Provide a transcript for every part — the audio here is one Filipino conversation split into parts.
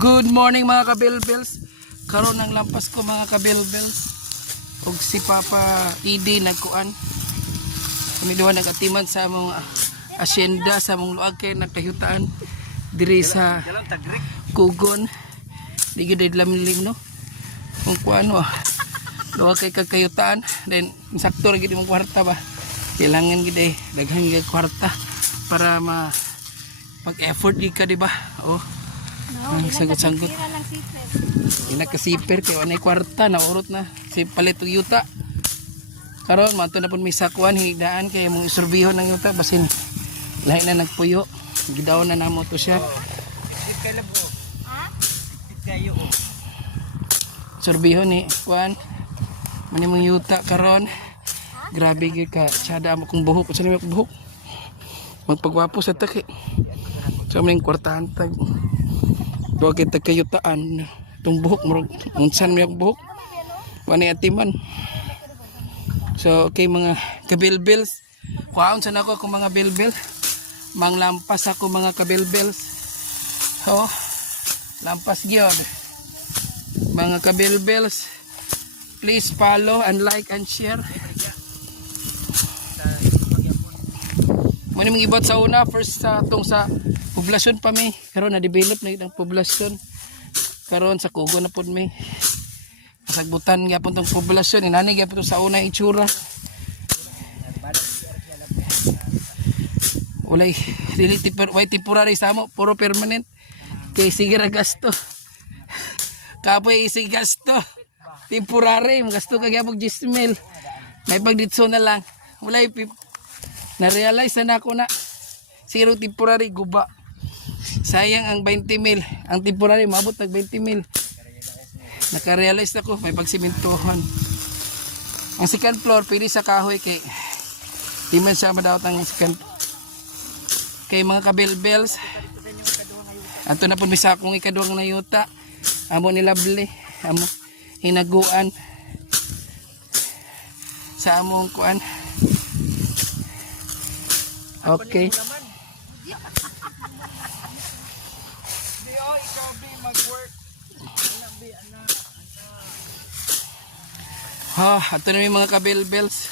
Good morning mga kabelbels. Karon ang lampas ko mga kabelbels. Og si Papa Idi nagkuan. Kami duha nagatiman sa among asyenda sa among luag kay nagkayutaan diri sa Kugon. Di gyud lamlim no. Kung kuano luag kay kagkayutaan then sakto ra gyud imong kwarta ba. Kailangan gid daghan gyud kwarta para pag-effort di ka, di ba? Oh. No, sanggut-sanggut. Nakasiper kay wanay kwarta na urot na si palit og yuta. Karon manto na pud may sakwan hinigdaan kay mong isorbihon ng yuta basin lahi na nagpuyo. Gidaw na namo to siya. Sorbihon ni kuan. Mani mong yuta karon. Grabe gyud ka tsada mo kung buhok, sa nimo buhok. Magpagwapo sa taki. So maning kwartahan tag duwa kay tagkayutaan tung buhok mo unsan mo yung buhok wani atiman. So okay mga kabelbels, kuhaon sa nako ako mga belbel, manglampas ako mga kabelbels. So lampas gyud mga kabelbels, please follow and like and share. Muna mga ibat sa una, first sa itong sa poblasyon pa may. Karon na-develop na itong poblasyon. Karon sa Kugo na po may. Pasagbutan nga po itong poblasyon. Inani nga po sa una itsura. Walay temporary sa mo. Puro permanent. Kaya sige na gasto. Kapoy sige gasto. Temporary. Gasto ka gyapon 10,000. May pagditso na lang. Walay na-realize na ako na zero temporary guba. Sayang ang 20,000. Ang temporary maabot ng 20,000. Naka-realize na ako may pagsimintuhan. Ang second floor pili sa kahoy kay di man siya madawat ang second. Kay mga kabelbels, ato na po misa akong ikaduhang na yuta. Amo ni Lovely, amo hinaguan sa among kuan. Okay. Ato na yung mga kabelbels.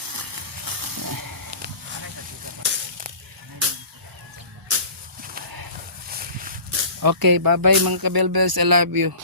Okay, bye bye mga kabelbels. I love you.